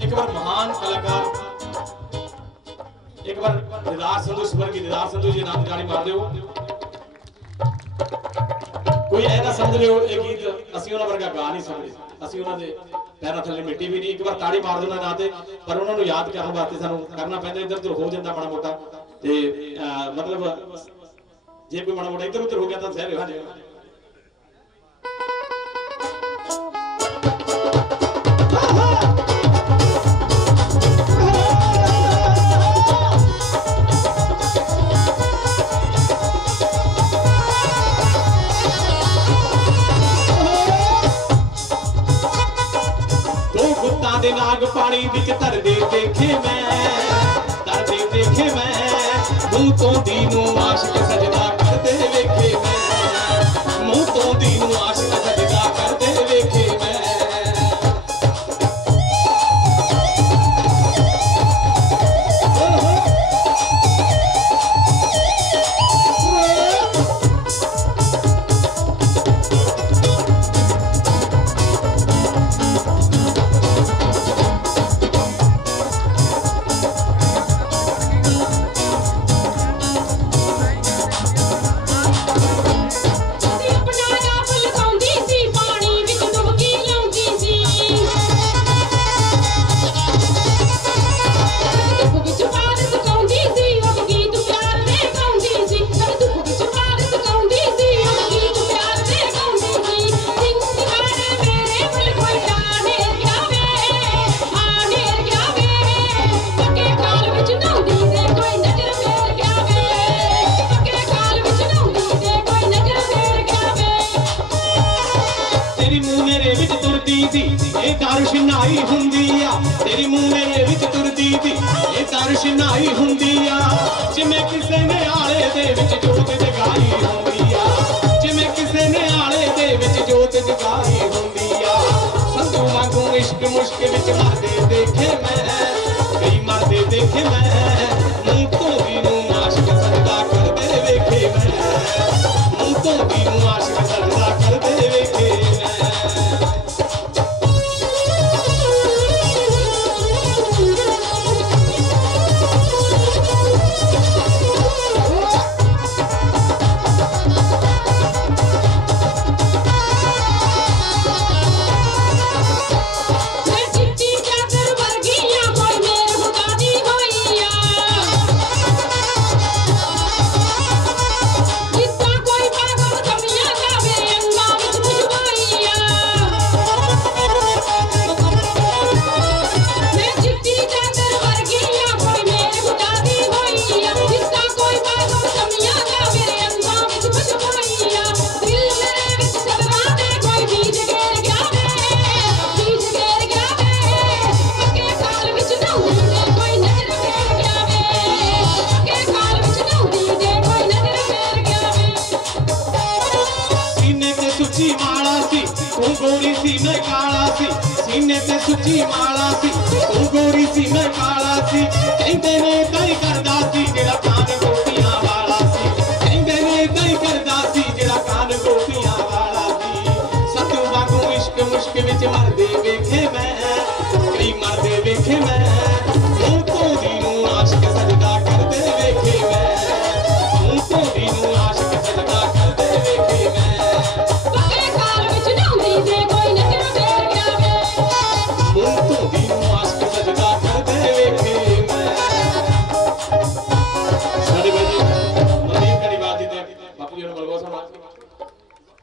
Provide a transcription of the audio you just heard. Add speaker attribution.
Speaker 1: ਇੱਕ ਵਾਰ ਮਹਾਨ ਕਲਾਕਾਰ, ਇੱਕ ਵਾਰ ਦਿਦਾਰ ਸੰਧੂ, ਸਵਰਗੀ ਦਿਦਾਰ ਸੰਧੂ ਜੀ ਨਾਮ ਜਾਣੀ ਤਾੜੀ ਮਾਰ ਦਿਓ ਕੋਈ ਇਹ ਨਾ ਸਮਝ ਲਿਓ, ਇਹ ਗੀਤ ਅਸੀਂ ਉਹਨਾਂ ਵਰਗਾ ਗਾ ਨਹੀਂ ਸਕਦੇ। ਅਸੀਂ ਉਹਨਾਂ ਦੇ ਪੈਰਾਂ ਥੱਲੇ ਮਿੱਟੀ ਵੀ ਨਹੀਂ ਇੱਕ ਵਾਰ ਤਾੜੀ ਮਾਰ ਦਿਓ ਉਹਨਾਂ ਨਾਂ ਤੇ ਪਰ ਉਹਨਾਂ ਨੂੰ ਯਾਦ ਕਰਨ ਵਾਸਤੇ ਸਾਨੂੰ ਕਰਨਾ ਪੈਂਦਾ ਇੱਧਰ ਉੱਧਰ ਹੋ ਜਾਂਦਾ ਮਾੜਾ ਮੋਟਾ। ਤੇ ਅਹ, ਮਤਲਬ ਜੇ ਕੋਈ ਮਾੜਾ ਮੋਟਾ ਇੱਧਰ ਉੱਧਰ ਹੋ ਗਿਆ ਤਾਂ ਸਹਿ ਰਿਹਾ ਜਾਏਗਾ ਨਾਗ ਪਾਣੀ ਵਿੱਚ ਧਰਦੇ ਦੇਖੇ ਮੈਂ ਧਰਦੇ ਦੇਖੇ ਮੈਂ ਮੂੰਹ ਤੋਂ ਦੀ ਨੂੰ ਆਸ਼ਿਕ
Speaker 2: ਸੀ
Speaker 1: ਇਹ ਦਰਸ਼ਨਾਈ ਹੁੰਦੀ ਆ। ਤੇਰੀ ਮੂੰਹ ਮੇਰੇ ਵਿੱਚ ਤੁਰਦੀ ਸੀ। ਇਹ ਦਰਸ਼ਨਾਈ ਹੁੰਦੀ ਆ। ਜਿਵੇਂ ਕਿਸੇ ਨੇ ਆਲੇ ਦੇ ਵਿੱਚ ਜੋਤ ਜਗਾਈ ਹੁੰਦੀ ਆ। ਜਿਵੇਂ ਕਿਸੇ ਨੇ ਆਲੇ ਦੇ ਵਿੱਚ ਜੋਤ ਜਗਾਈ ਹੁੰਦੀ ਆ। ਸੰਧੂ ਵਾਂਗੂ ਇਸ਼ਕ ਮੁਸ਼ਕ ਵਿੱਚ ਮਰਦੇ ਦੇਖੇ ਮੈਂ। ਕਈ ਮਰਦੇ ਦੇਖੇ ਮੈਂ।
Speaker 2: ਕਾਲਾ
Speaker 1: ਸੀ, ਸੀਨੇ ਤੇ ਸੁੱਚੀ ਮਾਲਾ ਸੀ ਤੂੰ ਗੋਰੀ ਸੀ, ਮੈਂ ਕਾਲਾ ਸੀ। ਕਹਿੰਦੇ ਨੇ, ਕਈ ਕਰਦਾ ਸੀ, ਜਿਹੜਾ ਕਾਨ ਗੋਪੀਆਂ